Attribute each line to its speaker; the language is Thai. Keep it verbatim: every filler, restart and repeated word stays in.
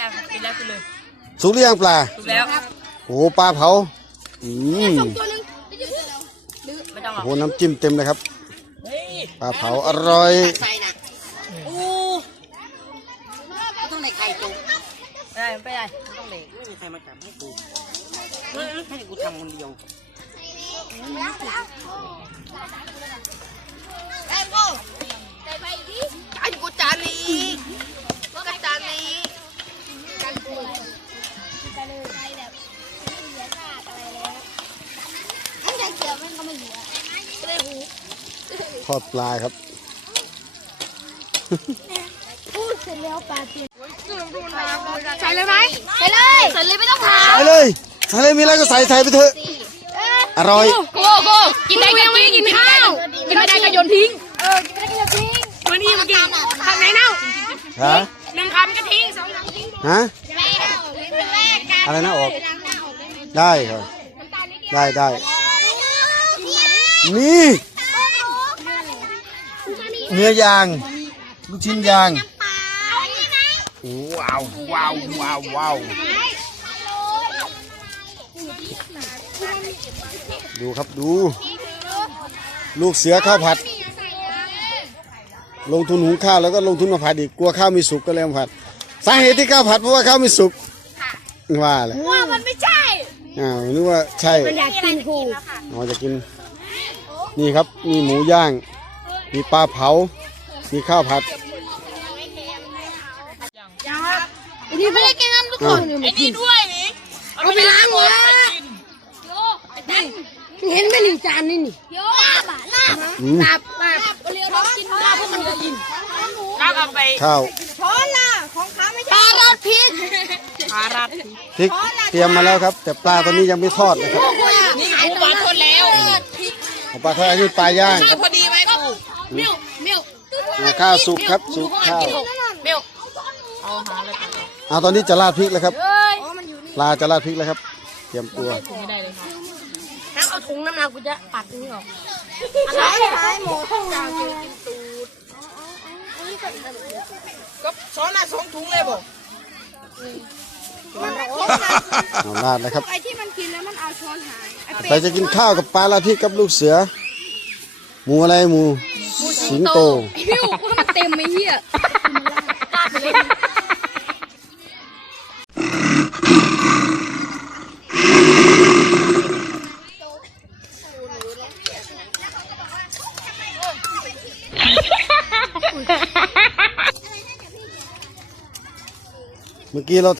Speaker 1: กินแล้วกินเลย
Speaker 2: สุกหรือยังปลา
Speaker 1: สุกแล้ว
Speaker 2: โอ้ปลาเผาอืมโอ้น้ำจิ้มเต็มเลยครับปลาเผาอร่อย
Speaker 3: ต้องในไข่ตุก
Speaker 1: ไม่ได้ไม่ได้ต้องเด็ก
Speaker 3: ไม่มีใครมาจับให้กูให้กูทำคนเดียว
Speaker 4: ไอ้กูไอ้กูจานนี้ก็จานนี้กันกูไปเลยไปแบบไม่เหลือซากอะไรแล้วอันใดเกี่ยวมันก็ไม่เหลือไม่ได้หู
Speaker 2: ทอดปลาครับ
Speaker 4: พูดเสร็จแล้วปลาเปลี่ยนใส่เลยไหมใส่เลย ใส่เลยไม่ต้องถาม
Speaker 2: ใส่เลยใส่เลยมีอะไรก็ใส่ใส่ไปเถอะอร่อย
Speaker 1: โก้โก้กินได้ก็ไม่กินข้าวกินไม่ได้ก็โยนทิ้ง
Speaker 4: เออกินไม่ได้ก็โยนทิ้ง
Speaker 1: เมื่อนี้เมื่อกี้ทางไหนเน่า
Speaker 2: ฮะ
Speaker 1: หนึ่งคำก็ทิ้งสองคำทิ้ง
Speaker 2: ฮะอะไรนะออกได้ครับได้ได้นี่เนื้อย่างลูกชิ้นย่างว้าวว้าวว้าวว้าวดูครับดูลูกเสือข้าวผัดลงทุนหุงข้าวแล้วก็ลงทุนมาผัดอีกกลัวข้าวไม่สุกก็เลยมาผัดสาเหตุที่ข้าวผัดเพราะว่าข้าวไม่สุกว่าเลย
Speaker 4: ว่ามันไม่ใช่
Speaker 2: อ้าวนึกว่าใช่
Speaker 4: มันอยากกินผู
Speaker 2: อ๋อจะกินนี่ครับมีหมูย่างมีปลาเผามีข้าวผัด
Speaker 4: ไอ้นี่ไม่ได้กินน้ำทุกคน
Speaker 1: ไอ้นี่ด้วยนี่
Speaker 4: เอาไปล้างหัวเห็นไหมหนึ่งจานนี่นี่โยลาบอ่ะลาบลาบลาบเรียวร้อนกินลาบพวกมันจะกิน
Speaker 1: ลาบเอาไป
Speaker 2: ข้าว
Speaker 4: ช้อนล่ะของเขาไม่ใช่ปลาราดพริก
Speaker 1: ปลาราด
Speaker 2: พริกเตรียมมาแล้วครับแต่ปลาตอนนี้ยังไม่ทอดนะครับ
Speaker 1: นี่กูปลาทอดแล้ว
Speaker 2: ปลาทอดอันนี้ปลาย่าง
Speaker 1: พอดีไหมกูเมี่ยวเมี่ยว
Speaker 2: ข้าวสุกครับสุกข้าว
Speaker 1: เมี่ยวเอาหาเลย
Speaker 2: เอาตอนนี้จะราดพริกแล้วครับปลาจะราดพริกแล้วครับเตรียมตัว
Speaker 1: ไม่ได้เลยค่ะ
Speaker 4: น้ำเอาถุงน้ำมากูจะปัดนี่ออกอะไรอะไรหมูทุ่งนากินตูด
Speaker 1: ก็ช้อนละสองถุงเลยบอก
Speaker 2: เอาราดนะครับ
Speaker 4: ไอ้ที่มันกินแล้วมันเอาช้อนหาย
Speaker 2: ไปจะกินข้าวกับปลาราดพริกกับลูกเสือหมูอะไรหมูสิงโต
Speaker 4: พิ้วว่ามันเต็มไม่เหี้ย
Speaker 2: เมื่อกี้เรา